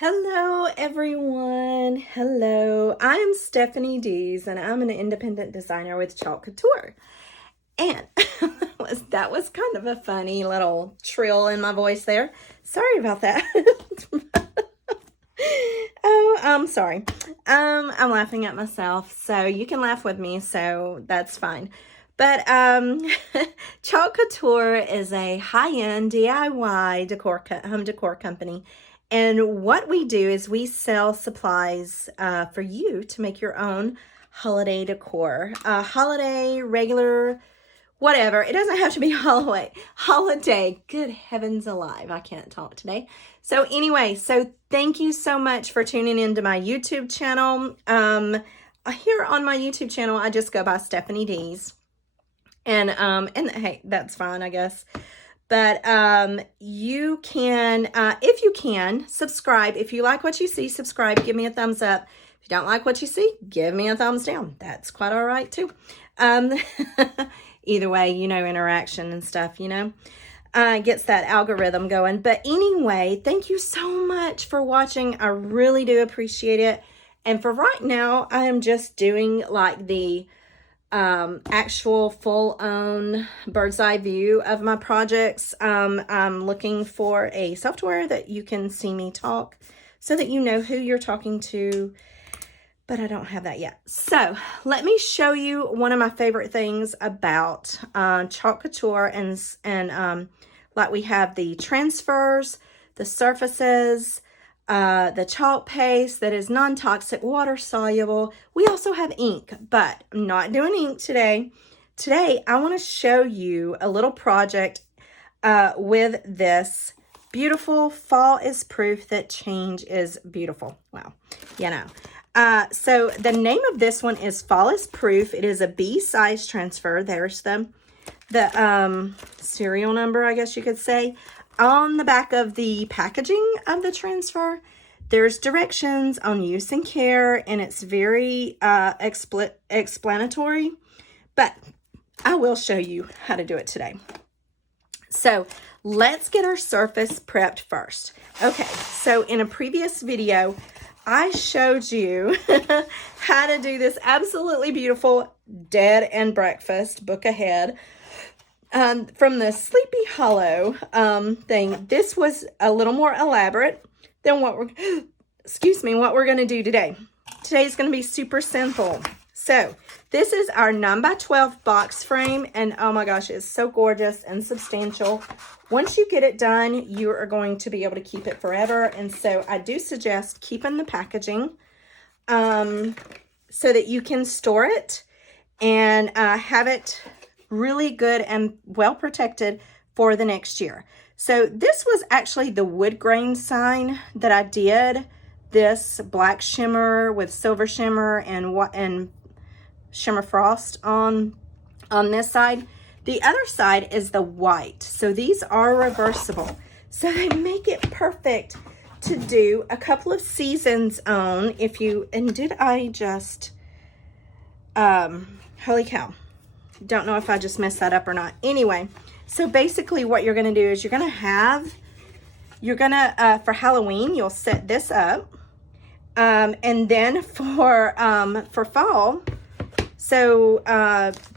Hello, everyone. Hello. I'm Stephanie Dees, and I'm an independent designer with Chalk Couture. And that was kind of a funny little trill in my voice there. Sorry about that. Oh, I'm sorry. I'm laughing at myself, so you can laugh with me, so that's fine. But Chalk Couture is a high-end DIY home decor company. And what we do is we sell supplies for you to make your own holiday decor. Holiday, regular, whatever. It doesn't have to be holiday. Good heavens alive. I can't talk today. So anyway, so thank you so much for tuning into my YouTube channel. Here on my YouTube channel, I just go by Stephanie Dees. And hey, that's fine, I guess. But you can, if you can, subscribe. If you like what you see, subscribe. Give me a thumbs up. If you don't like what you see, give me a thumbs down. That's quite all right, too. Either way, interaction and stuff, gets that algorithm going. But anyway, thank you so much for watching. I really do appreciate it. And for right now, I am just doing like the actual full-on bird's eye view of my projects. I'm looking for a software that you can see me talk so that you know who you're talking to, but I don't have that yet. So let me show you one of my favorite things about Chalk Couture, and like we have the transfers, the surfaces, the chalk paste that is non-toxic, water soluble. We also have ink, but I'm not doing ink today. Today, I want to show you a little project with this beautiful Fall is Proof That Change is Beautiful. Wow, so the name of this one is Fall is Proof. It is a B size transfer. There's the serial number, I guess you could say. On the back of the packaging of the transfer, there's directions on use and care, and it's very explanatory, but I will show you how to do it today. So let's get our surface prepped first. Okay, so in a previous video, I showed you how to do this absolutely beautiful Dead and Breakfast book ahead. From the Sleepy Hollow thing. This was a little more elaborate than what we're going to do today. Today's going to be super simple. So this is our 9x12 box frame, and oh my gosh, it's so gorgeous and substantial. Once you get it done, you are going to be able to keep it forever, and so I do suggest keeping the packaging so that you can store it and have it really good and well protected for the next year. So this was actually the wood grain sign that I did. This black shimmer with silver shimmer and shimmer frost on this side. The other side is the white. So these are reversible. So they make it perfect to do a couple of seasons on. And did I just, holy cow. Don't know if I just messed that up or not. Anyway, so basically what you're going to do is for Halloween, you'll set this up. And then for fall, so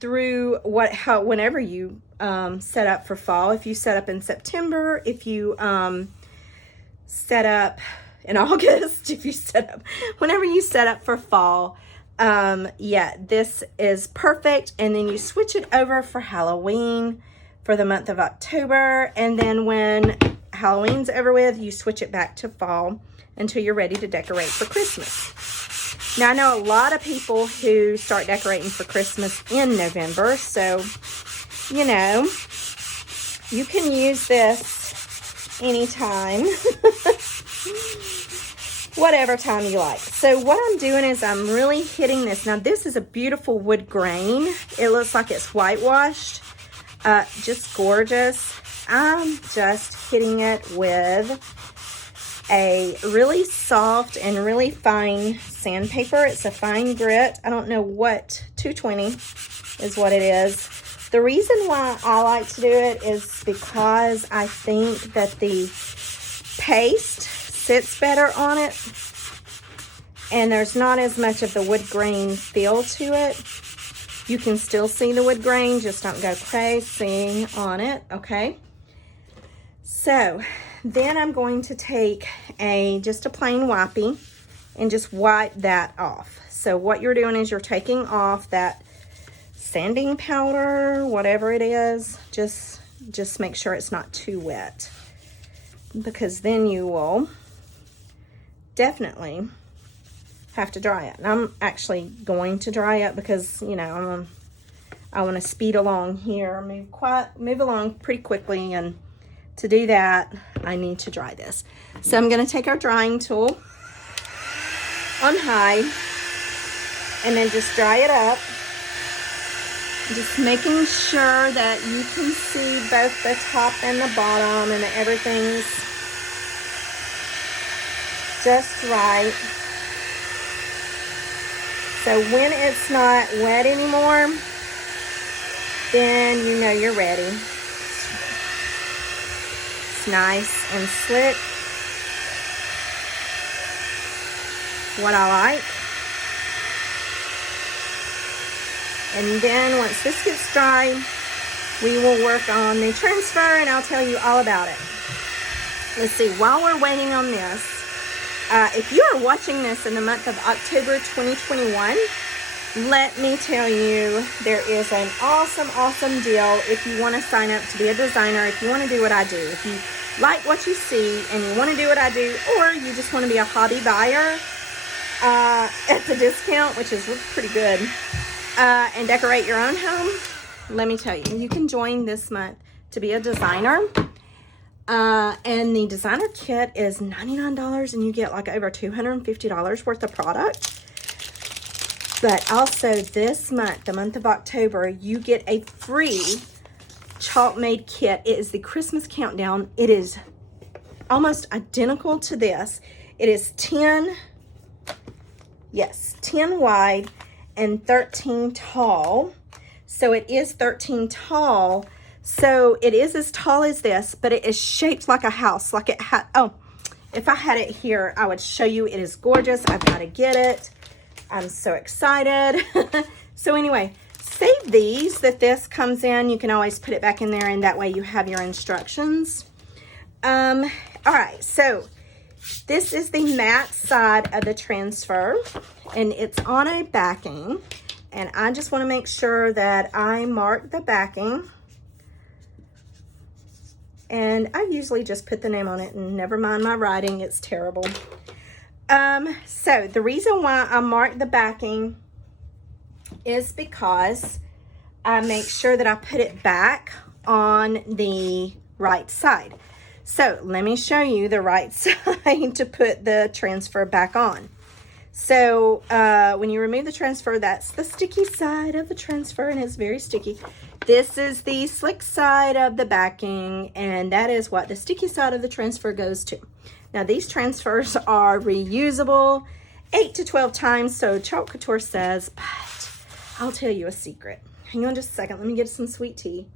whenever you set up for fall, if you set up in September, if you set up in August, whenever you set up for fall, this is perfect. And then you switch it over for Halloween for the month of October. And then when Halloween's over with, you switch it back to fall until you're ready to decorate for Christmas. Now, I know a lot of people who start decorating for Christmas in November. So, you can use this anytime. Whatever time you like. So what I'm doing is I'm really hitting this. Now this is a beautiful wood grain. It looks like it's whitewashed. Just gorgeous. I'm just hitting it with a really soft and really fine sandpaper. It's a fine grit. I don't know what, 220 is what it is. The reason why I like to do it is because I think that the paste sits better on it. And there's not as much of the wood grain feel to it. You can still see the wood grain, just don't go crazy on it, okay? So then I'm going to take just a plain wipey and just wipe that off. So what you're doing is you're taking off that sanding powder, whatever it is, just make sure it's not too wet, because then you will definitely have to dry it. And I'm actually going to dry it because, you know, I want to speed along here, move along pretty quickly, and to do that, I need to dry this. So I'm going to take our drying tool on high and then just dry it up. Just making sure that you can see both the top and the bottom and that everything's just right. So when it's not wet anymore, then you know you're ready. It's nice and slick. What I like. And then once this gets dry, we will work on the transfer, and I'll tell you all about it. Let's see, while we're waiting on this, if you are watching this in the month of October 2021, let me tell you, there is an awesome deal if you want to sign up to be a designer, if you want to do what I do. If you like what you see and you want to do what I do, or you just want to be a hobby buyer at the discount, which is pretty good, and decorate your own home, let me tell you, you can join this month to be a designer. And the designer kit is $99 and you get like over $250 worth of product. But also this month, the month of October, you get a free chalk made kit. It is the Christmas countdown. It is almost identical to this. It is 10 wide and 13 tall. So it is 13 tall. So it is as tall as this, but it is shaped like a house. Like it had, oh, if I had it here, I would show you. It is gorgeous. I've got to get it. I'm so excited. So anyway, save these that this comes in. You can always put it back in there, and that way you have your instructions. All right, so this is the matte side of the transfer, and it's on a backing. And I just want to make sure that I mark the backing. And I usually just put the name on it, and never mind my writing, it's terrible. So the reason why I mark the backing is because I make sure that I put it back on the right side. So let me show you the right side to put the transfer back on. So when you remove the transfer, that's the sticky side of the transfer, and it's very sticky. This is the slick side of the backing, and that is what the sticky side of the transfer goes to. Now these transfers are reusable 8 to 12 times, so Chalk Couture says, but I'll tell you a secret. Hang on just a second, let me get some sweet tea.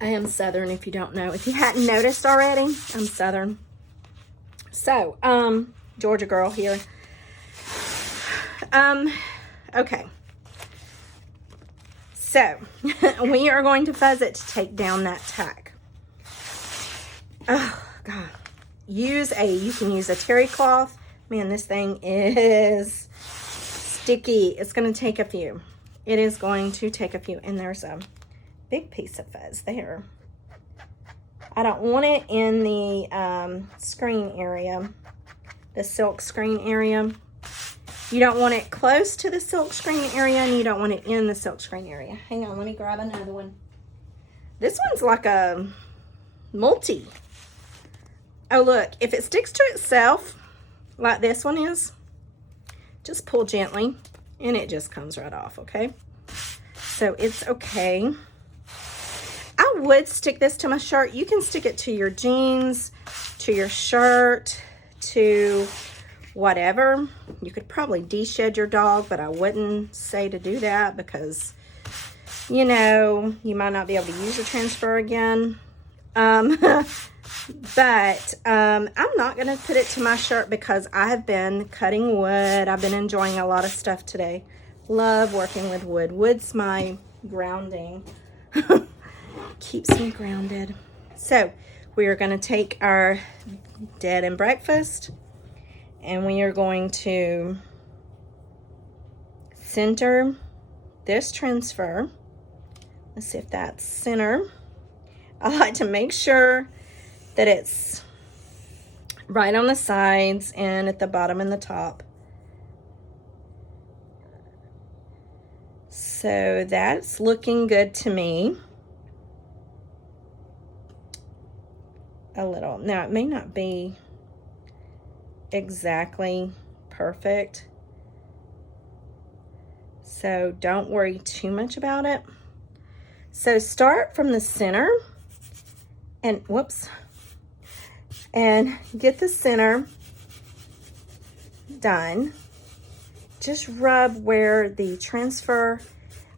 I am Southern, if you don't know. If you hadn't noticed already, I'm Southern. So, Georgia girl here. Okay. So, we are going to fuzz it to take down that tack. Oh, God. You can use a terry cloth. Man, this thing is sticky. It's going to take a few. It is going to take a few. And there's a big piece of fuzz there. I don't want it in the screen area, the silk screen area. You don't want it close to the silk screen area, and you don't want it in the silk screen area. Hang on, let me grab another one. This one's like a multi. Oh, look, if it sticks to itself, like this one is, just pull gently, and it just comes right off, okay? So it's okay. I would stick this to my shirt. You can stick it to your jeans, to your shirt, to whatever. You could probably de-shed your dog, but I wouldn't say to do that because, you know, you might not be able to use your transfer again. But I'm not going to put it to my shirt because I have been cutting wood. I've been enjoying a lot of stuff today. Love working with wood. Wood's my grounding. Keeps me grounded. So we are going to take our Dead and Breakfast and we are going to center this transfer. Let's see if that's center. I like to make sure that it's right on the sides and at the bottom and the top. So that's looking good to me. A little. Now, it may not be exactly perfect, so don't worry too much about it. So start from the center and whoops, and get the center done. Just rub where the transfer,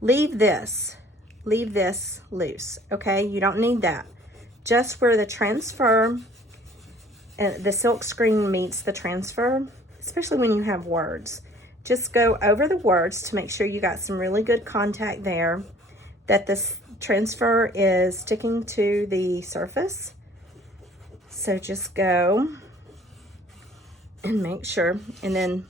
leave this loose, okay? You don't need that. Just where the transfer and the silk screen meets the transfer, especially when you have words. Just go over the words to make sure you got some really good contact there, that this transfer is sticking to the surface. So just go and make sure, and then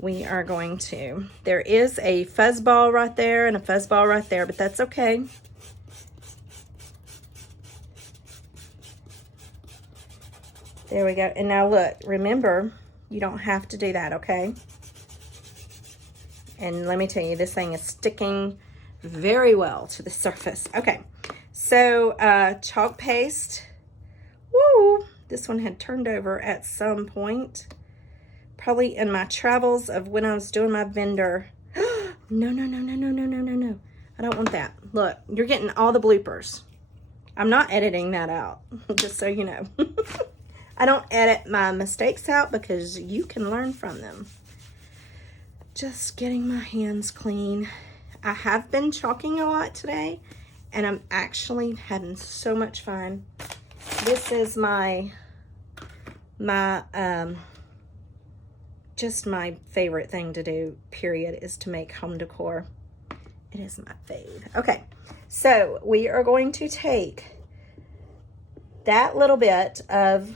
we are going to, there is a fuzz ball right there and a fuzz ball right there, but that's okay. There we go. And now look, remember, you don't have to do that, okay? And let me tell you, this thing is sticking very well to the surface. Okay, so chalk paste. Woo! This one had turned over at some point. Probably in my travels of when I was doing my vendor. No. I don't want that. Look, you're getting all the bloopers. I'm not editing that out, just so you know. I don't edit my mistakes out because you can learn from them. Just getting my hands clean. I have been chalking a lot today, and I'm actually having so much fun. This is just my favorite thing to do, period, is to make home decor. It is my fave. Okay, so we are going to take that little bit of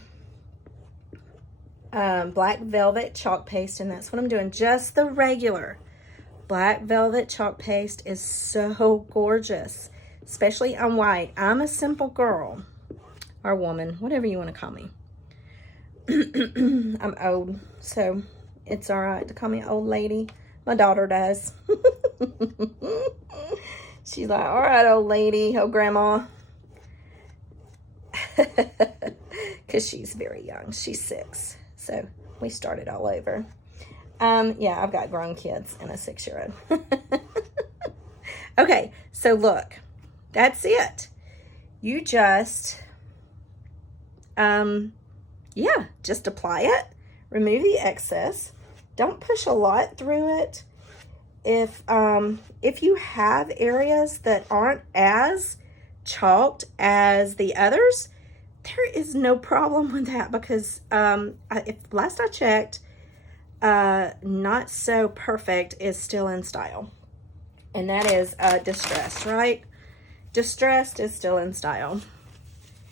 black velvet chalk paste, and that's what I'm doing. Just the regular black velvet chalk paste is so gorgeous, especially on white. I'm a simple girl, or woman, whatever you want to call me. I'm old, so it's all right to call me old lady. My daughter does. She's like, all right, old lady, oh grandma. Because she's very young. She's 6. So we started all over. Yeah, I've got grown kids and a 6-year-old. Okay, so look, that's it. You just, yeah, just apply it. Remove the excess. Don't push a lot through it. If you have areas that aren't as chalked as the others, there is no problem with that because last I checked, Not So Perfect is still in style. And that is Distressed, right? Distressed is still in style.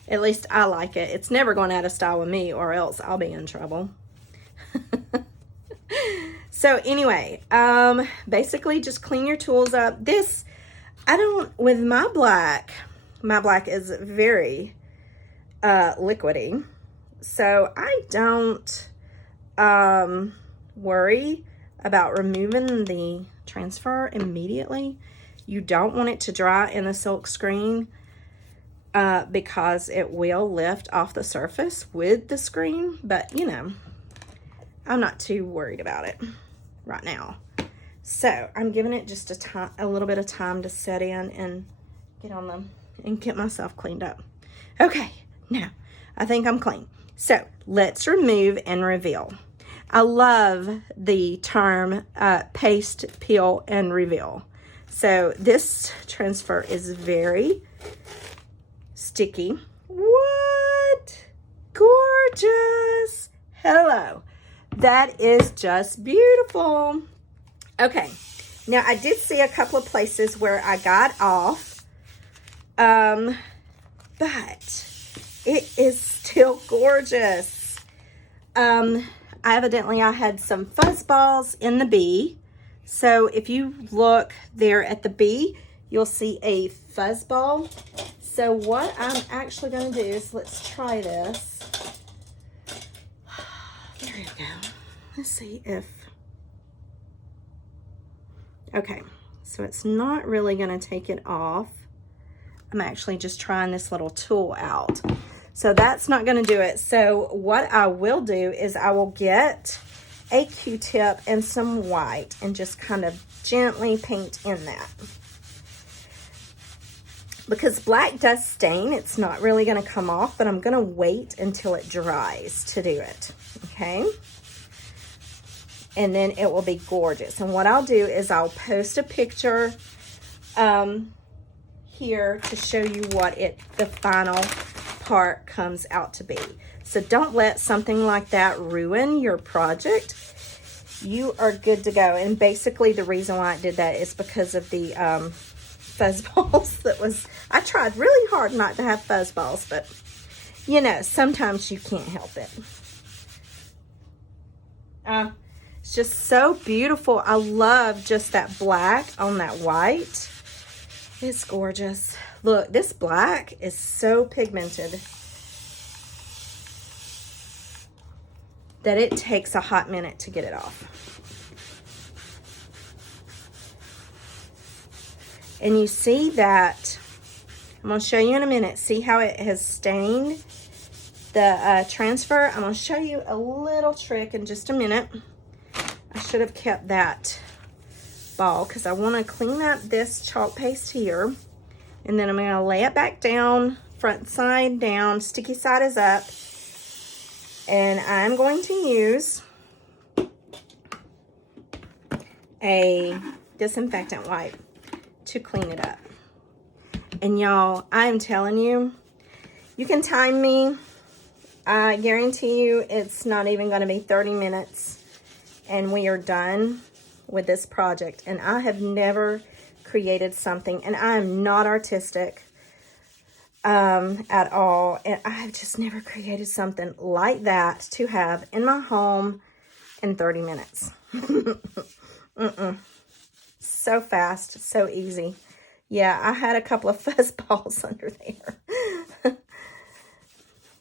At least I like it. It's never going out of style with me, or else I'll be in trouble. So anyway, basically just clean your tools up. This, with my black is very liquidy. So I don't worry about removing the transfer immediately. You don't want it to dry in the silk screen because it will lift off the surface with the screen, but you know, I'm not too worried about it right now. So I'm giving it just a little bit of time to set in and get on them and get myself cleaned up. Okay, now I think I'm clean. So let's remove and reveal. I love the term paste, peel, and reveal. So this transfer is very sticky. What? gorgeous? Hello. That is just beautiful. Okay. Now, I did see a couple of places where I got off, but it is still gorgeous. Evidently, I had some fuzz balls in the bee. So if you look there at the bee, you'll see a fuzz ball. So what I'm actually going to do is, let's try this. There you go. Let's see if, okay, so it's not really going to take it off. I'm actually just trying this little tool out. So that's not going to do it. So what I will do is I will get a Q-tip and some white and just kind of gently paint in that. Because black does stain, it's not really going to come off, but I'm going to wait until it dries to do it. Okay? And then it will be gorgeous. And what I'll do is I'll post a picture here to show you what the final part comes out to be. So don't let something like that ruin your project. You are good to go. And basically the reason why I did that is because of the fuzz balls I tried really hard not to have fuzz balls, but you know, sometimes you can't help it. It's just so beautiful. I love just that black on that white. It's gorgeous. Look, this black is so pigmented that it takes a hot minute to get it off. And you see that, I'm going to show you in a minute, see how it has stained the transfer. I'm going to show you a little trick in just a minute. I should have kept that ball because I want to clean up this chalk paste here. And then I'm going to lay it back down, front side down, sticky side is up. And I'm going to use a disinfectant wipe to clean it up. And y'all, I'm telling you, you can time me. I guarantee you it's not even going to be 30 minutes and we are done with this project. And I have never created something, and I am not artistic at all, and I've just never created something like that to have in my home in 30 minutes. So fast, so easy. Yeah, I had a couple of fuzz balls under there.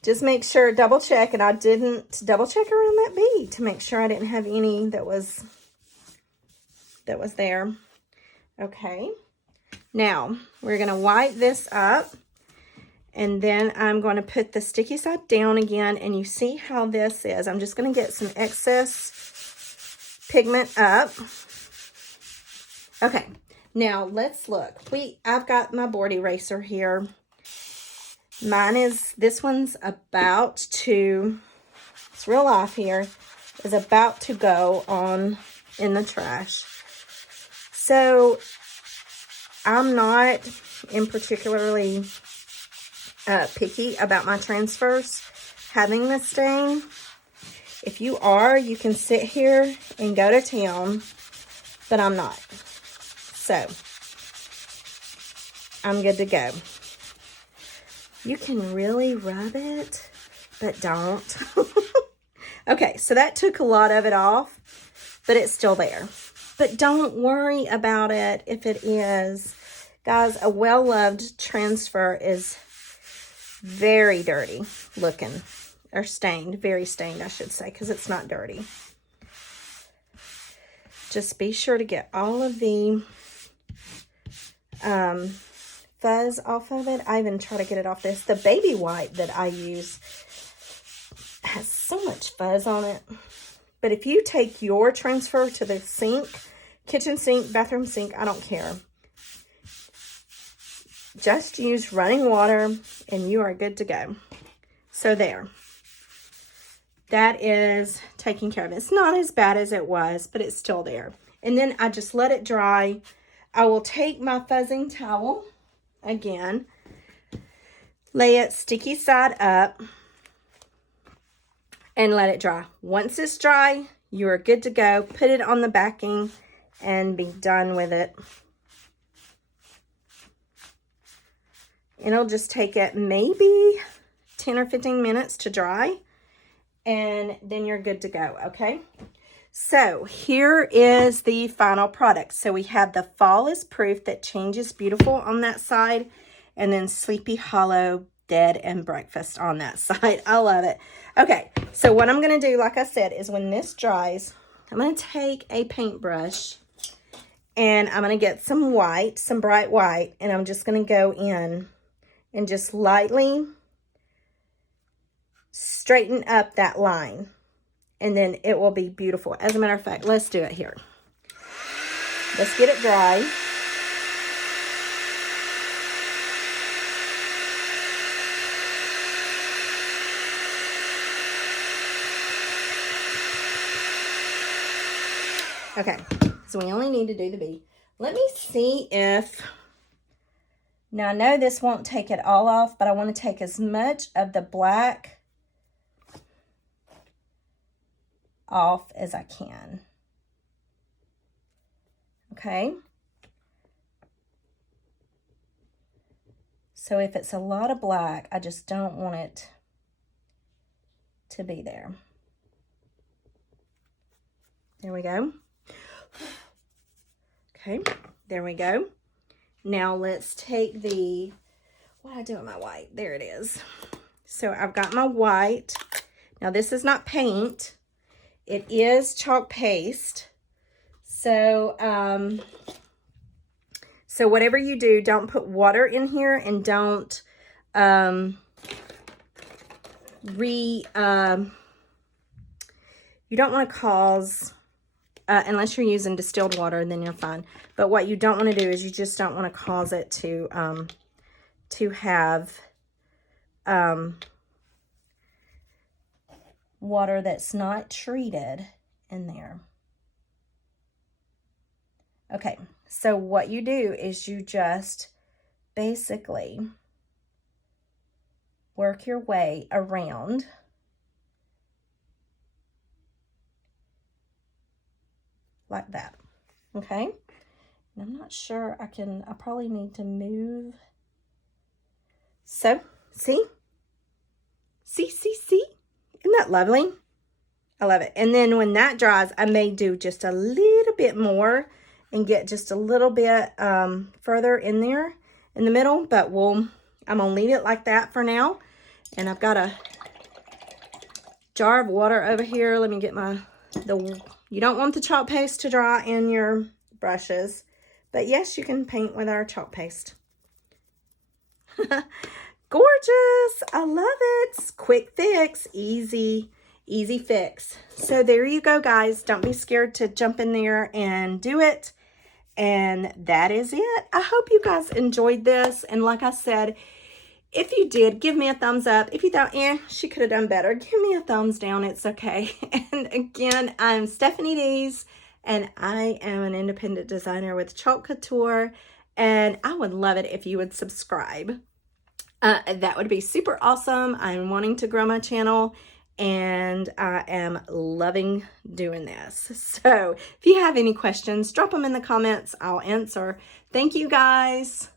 Just make sure, double check, and I didn't double check around that bee to make sure I didn't have any that was there. Okay, now we're going to wipe this up, and then I'm going to put the sticky side down again, and you see how this is. I'm just going to get some excess pigment up. Okay, now let's look. I've got my board eraser here. This one's about to, it's real life here, is about to go on in the trash. So I'm not in particularly picky about my transfers having the stain. If you are, you can sit here and go to town, but I'm not. So I'm good to go. You can really rub it, but don't. Okay, so that took a lot of it off, but it's still there. But don't worry about it if it is. Guys, a well-loved transfer is very dirty looking, or stained, very stained, I should say, because it's not dirty. Just be sure to get all of the fuzz off of it. I even try to get it off this. The baby white that I use has so much fuzz on it. But if you take your transfer to the sink, kitchen sink, bathroom sink, I don't care. Just use running water and you are good to go. So there. That is taking care of it. It's not as bad as it was, but it's still there. And then I just let it dry. I will take my fuzzing towel again, lay it sticky side up, and let it dry. Once it's dry, you're good to go. Put it on the backing and be done with it. It'll just take it maybe 10 or 15 minutes to dry, and then you're good to go, okay? So here is the final product. So we have the Fall is Proof that changes beautiful on that side, and then Sleepy Hollow, Dead and Breakfast on that side. I love it. Okay, so what I'm going to do, like I said, is when this dries, I'm going to take a paintbrush, and I'm going to get some white, some bright white, and I'm just going to go in and just lightly straighten up that line, and then it will be beautiful. As a matter of fact, let's do it here. Let's get it dry. Okay, so we only need to do the B. Let me see if, now I know this won't take it all off, but I want to take as much of the black off as I can. Okay. So if it's a lot of black, I just don't want it to be there. There we go. Okay, there we go. Now let's take the, what did I do with my white? There it is. So I've got my white. Now this is not paint. It is chalk paste. So, so whatever you do, don't put water in here, and don't you don't want to cause, unless you're using distilled water, then you're fine. But what you don't want to do is you just don't want to cause it to have water that's not treated in there. Okay, so what you do is you just basically work your way around like that, okay? And I'm not sure I probably need to move. So, see? See? Isn't that lovely? I love it. And then when that dries, I may do just a little bit more and get just a little bit further in there in the middle, but I'm gonna leave it like that for now. And I've got a jar of water over here. Let me get you don't want the chalk paste to dry in your brushes, but yes, you can paint with our chalk paste. Gorgeous. I love it. Quick fix, easy fix. So there you go, guys. Don't be scared to jump in there and do it. And that is it. I hope you guys enjoyed this. And like I said, if you did, give me a thumbs up. If you thought, she could have done better, give me a thumbs down. It's okay. And again, I'm Stephanie Dees, and I am an independent designer with Chalk Couture. And I would love it if you would subscribe. That would be super awesome. I'm wanting to grow my channel, and I am loving doing this. So if you have any questions, drop them in the comments. I'll answer. Thank you, guys.